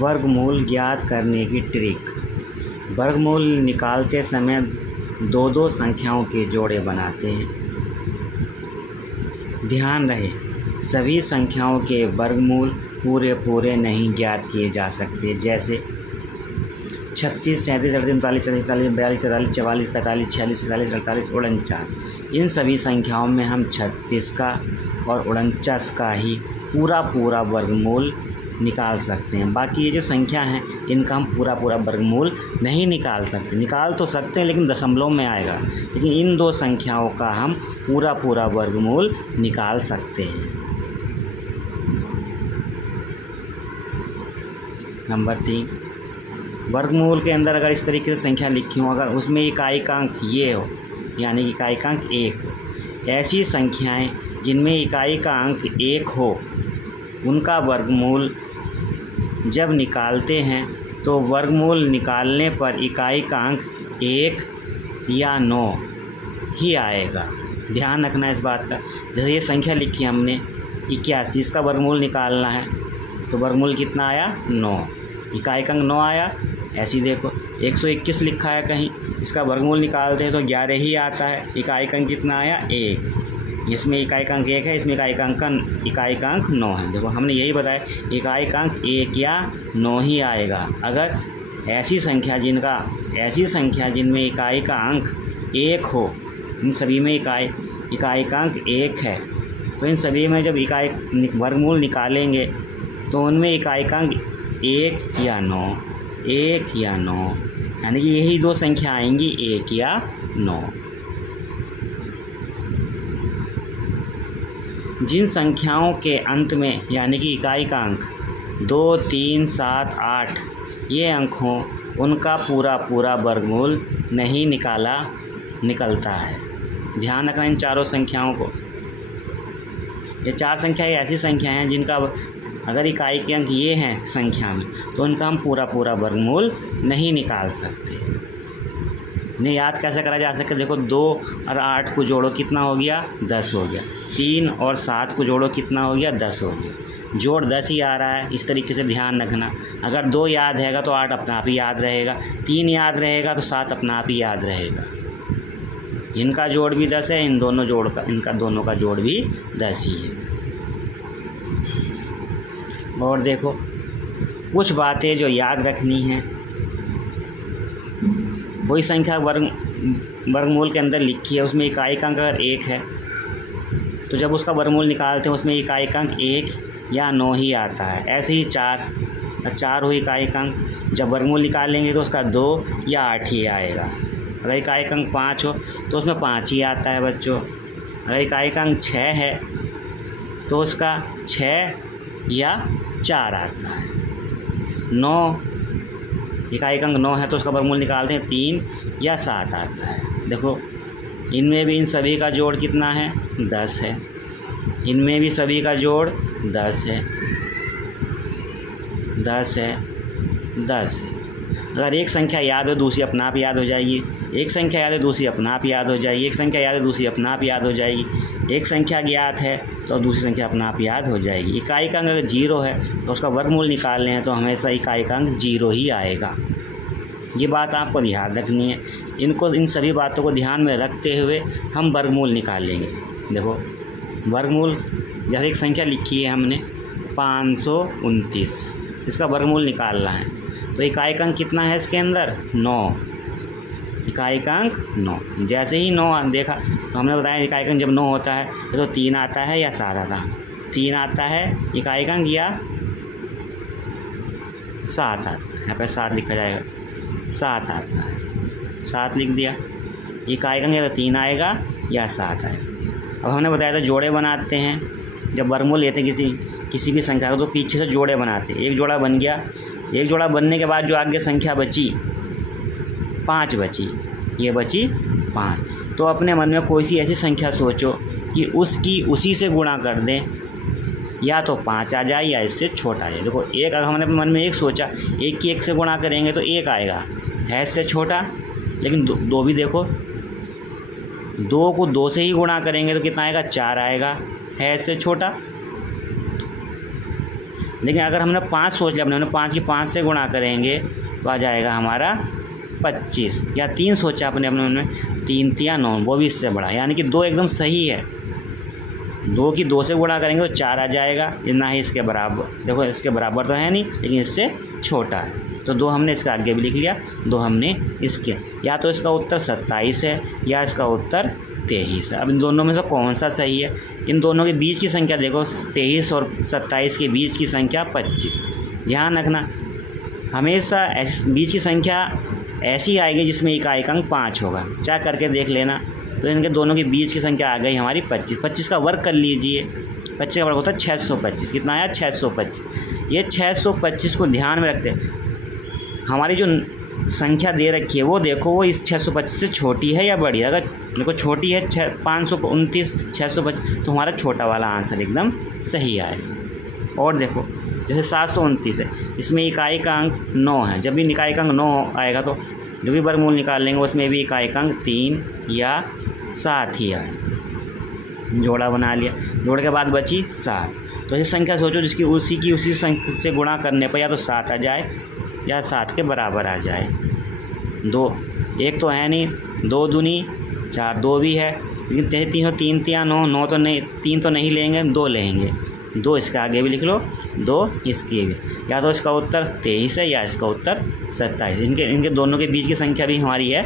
वर्गमूल ज्ञात करने की ट्रिक। वर्गमूल निकालते समय दो दो संख्याओं के जोड़े बनाते हैं। ध्यान रहे, सभी संख्याओं के वर्गमूल पूरे पूरे नहीं ज्ञात किए जा सकते। जैसे 36, 37, 38, 39, 40, 42, 43, 44, 45, 46, 47, 48, 49। इन सभी संख्याओं में हम 36 का और 49 का ही पूरा पूरा वर्गमूल निकाल सकते हैं। बाकी ये जो संख्या हैं इनका हम पूरा पूरा वर्गमूल नहीं निकाल सकते। निकाल तो सकते हैं लेकिन दशमलव में आएगा, लेकिन इन दो संख्याओं का हम पूरा पूरा वर्गमूल निकाल सकते हैं। नंबर 3, वर्गमूल के अंदर अगर इस तरीके से संख्या लिखी हो, अगर उसमें इकाई का अंक ये हो, यानी कि इकाई का अंक 1 हो, ऐसी संख्याएं जिनमें इकाई का अंक 1 हो उनका वर्गमूल जब निकालते हैं तो वर्गमूल निकालने पर इकाई का अंक 1 या 9 ही आएगा। ध्यान रखना इस बात का। जैसे ये संख्या लिखी हमने 81, इसका वर्गमूल निकालना है तो वर्गमूल कितना आया? 9। इकाई का अंक 9 आया। ऐसी देखो 121 लिखा है कहीं, इसका वर्गमूल निकालते हैं तो 11 ही आता है। इकाई का अंक कितना आया? 1। इसमें इकाई का अंक 1 है, इसमें इकाई का अंक 9 है। देखो हमने यही बताया, इकाई का अंक 1 या 9 ही आएगा। अगर ऐसी संख्या जिनमें इकाई का अंक 1 हो, इन सभी में इकाई का अंक 1 है, तो इन सभी में जब वर्गमूल निकालेंगे तो उनमें इकाई का अंक 1 या 9, यानी कि यही दो संख्या आएंगी, 1 या 9। जिन संख्याओं के अंत में यानी कि इकाई का अंक 2, 3, 7, 8 ये अंक हों उनका पूरा पूरा वर्गमूल नहीं निकलता है। ध्यान रखना इन चारों संख्याओं को। ये 4 संख्याएं ऐसी संख्याएं हैं जिनका अगर इकाई के अंक ये हैं संख्या में तो उनका हम पूरा पूरा वर्गमूल नहीं निकाल सकते। इन्हें याद कैसे करा जा सके? देखो 2 और 8 को जोड़ो, कितना हो गया? 10 हो गया। 3 और 7 को जोड़ो, कितना हो गया? 10 हो गया। जोड़ 10 ही आ रहा है। इस तरीके से ध्यान रखना। अगर 2 याद रहेगा तो 8 अपना आप ही याद रहेगा, 3 याद रहेगा तो 7 अपना आप ही याद रहेगा। इनका जोड़ भी 10 है, इनका दोनों का जोड़ भी 10 ही है। और देखो कुछ बातें जो याद रखनी हैं, वही संख्या वर्गमूल के अंदर लिखी है, उसमें इकाई का अंक अगर 1 है तो जब उसका वर्गमूल निकालते हैं उसमें इकाई का अंक 1 या 9 ही आता है। ऐसे ही 4 हो इकाई का अंक, जब वर्गमूल निकालेंगे तो उसका 2 या 8 ही आएगा। अगर इकाई का अंक 5 हो तो उसमें 5 ही आता है बच्चों। अगर इकाई का अंक 6 है तो उसका 6 या 4 आता है। 9 इकाई का अंक 9 है तो उसका वर्गमूल निकालते हैं 3 या 7 आता है। देखो इनमें भी इन सभी का जोड़ कितना है? 10 है। इनमें भी सभी का जोड़ 10 है। अगर एक संख्या याद हो दूसरी अपना आप याद हो जाएगी, एक संख्या याद है दूसरी अपना आप याद हो जाएगी, एक संख्या याद है दूसरी अपना आप याद हो जाएगी, एक संख्या ज्ञात है तो दूसरी संख्या अपना आप याद हो जाएगी। इकाई का अंक अगर 0 है तो उसका वर्गमूल निकालने हैं तो हमेशा इकाई का अंक 0 ही आएगा। ये बात आपको ध्यान रखनी है। इन सभी बातों को ध्यान में रखते हुए हम वर्गमूल निकालेंगे। देखो वर्गमूल, जैसे एक संख्या लिखी है हमने 529, इसका वर्गमूल निकालना है तो इकाई का अंक कितना है इसके अंदर? 9। इकाई का अंक 9। जैसे ही 9 देखा तो हमने बताया इकाई का अंक जब 9 होता है तो 3 आता है या 7 आता है? 3 आता है इकाई का अंक या 7 आता है? यहाँ पर 7 लिखा जाएगा, 7 आता है। 7 लिख दिया। इकाई का अंक या तो 3 आएगा या 7 आएगा। अब हमने बताया था जोड़े बनाते हैं, जब वर्गमूल लेते हैं किसी भी संख्या को तो पीछे से जोड़े बनाते हैं। एक जोड़ा बन गया, एक जोड़ा बनने के बाद जो आगे संख्या बची 5 बची, ये बची 5। तो अपने मन में कोई सी ऐसी संख्या सोचो कि उसी से गुणा कर दें, या तो 5 आ जाए या इससे छोटा आ जाए। देखो एक, अगर हमने अपने मन में 1 सोचा, 1 की 1 से गुणा करेंगे तो 1 आएगा, है इससे छोटा। लेकिन 2 भी देखो, 2 को 2 से ही गुणा करेंगे तो कितना आएगा? 4 आएगा, है इससे छोटा। लेकिन अगर हमने 5 सोच लिया, अपने 5 की 5 से गुणा करेंगे तो आ जाएगा हमारा 25। या 3 सोचा अपने में 3 तिया 9, वो भी इससे बड़ा, यानी कि 2 एकदम सही है। 2 की 2 से गुणा करेंगे तो 4 आ जाएगा, ना ही इसके बराबर, देखो इसके बराबर तो है नहीं लेकिन इससे छोटा है, तो 2 हमने इसका आगे भी लिख लिया, 2 हमने इसके। या तो इसका उत्तर 27 है या इसका उत्तर 23 है। अब इन दोनों में से कौन सा सही है? इन दोनों के बीच की संख्या देखो, 23 और 27 के बीच की संख्या 25। ध्यान रखना, हमेशा बीच की संख्या ऐसी आएगी जिसमें इकाई अंक 5 होगा। चेक करके देख लेना। तो इनके दोनों के बीच की संख्या आ गई हमारी 25। 25 का वर्ग कर लीजिए, 25 का वर्ग होता है 625। कितना आया? 625। ये 625 को ध्यान में रखते हैं, हमारी जो संख्या दे रखी है वो देखो, वो इस 625 से छोटी है या बड़ी है। अगर देखो छोटी है 529, 625, तो हमारा छोटा वाला आंसर एकदम सही आएगा। और देखो जैसे 729 है, इसमें इकाई का अंक 9 है। जब भी इकाई का अंक 9 आएगा तो जो भी वर्गमूल निकाल लेंगे उसमें भी इकाई का अंक 3 या 7 ही आए। जोड़ा बना लिया, जोड़ के बाद बची 7। तो ऐसी संख्या सोचो जिसकी उसी संख्या से गुणा करने पर या तो 7 आ जाए या 7 के बराबर आ जाए। 2 एक तो है नहीं, 2 दूनी 4, 2 भी है, लेकिन 3 तिया 9, 9 तो नहीं, 3 तो नहीं लेंगे, 2 लेंगे। 2 इसके आगे भी लिख लो, 2 इसके भी। या तो इसका उत्तर 23 है या इसका उत्तर 27। इनके दोनों के बीच की संख्या भी हमारी है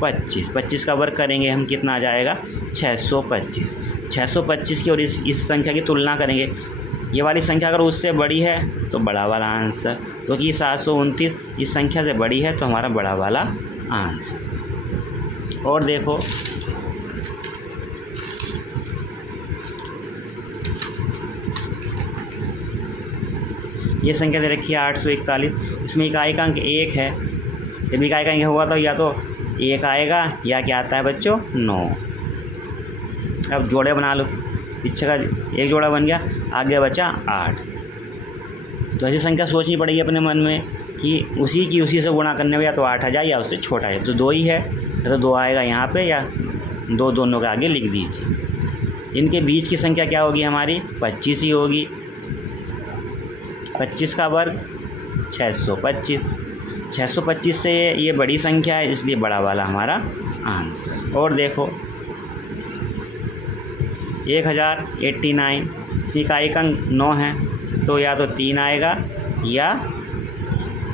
25। 25 का वर्ग करेंगे हम, कितना आ जाएगा? 625। 625 की और इस संख्या की तुलना करेंगे, ये वाली संख्या अगर उससे बड़ी है तो बड़ा वाला आंसर, क्योंकि 729 इस संख्या से बड़ी है तो हमारा बड़ा वाला आंसर। और देखो ये संख्या दे रखी है 841, इसमें इकाई का अंक 1 है। जब इकाई का अंक होगा तो या तो 1 आएगा या क्या आता है बच्चों? 9। अब जोड़े बना लो, पीछे का एक जोड़ा बन गया, आगे बचा 8। तो ऐसी संख्या सोचनी पड़ेगी अपने मन में कि उसी से गुणा करने में या तो 8 आ जाए या उससे छोटा है। तो 2 ही है, या तो 2 आएगा यहाँ पे या 2 दोनों के आगे लिख दीजिए। इनके बीच की संख्या क्या होगी हमारी? 25 ही होगी। 25 का वर्ग 625। 625 से ये बड़ी संख्या है, इसलिए बड़ा वाला हमारा आंसर। और देखो 1089, इसमें इकाई का अंक 9 है, तो या तो 3 आएगा या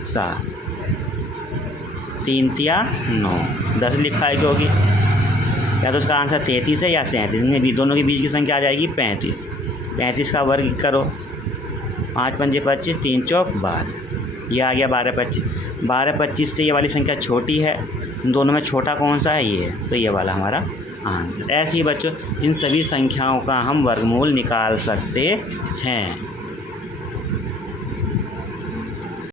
7। 3 तिया 9, 10 लिखा है क्योंकि, या तो उसका आंसर 33 है या 37। इनमें दोनों के बीच की संख्या आ जाएगी 35। 35 का वर्ग करो, 5 पंजे 25, 3 चौक 12, ये आ गया 1225। 1225 से ये वाली संख्या छोटी है, इन दोनों में छोटा कौन सा है? ये है, तो ये वाला हमारा आंसर। ऐसे ही बच्चों इन सभी संख्याओं का हम वर्गमूल निकाल सकते हैं।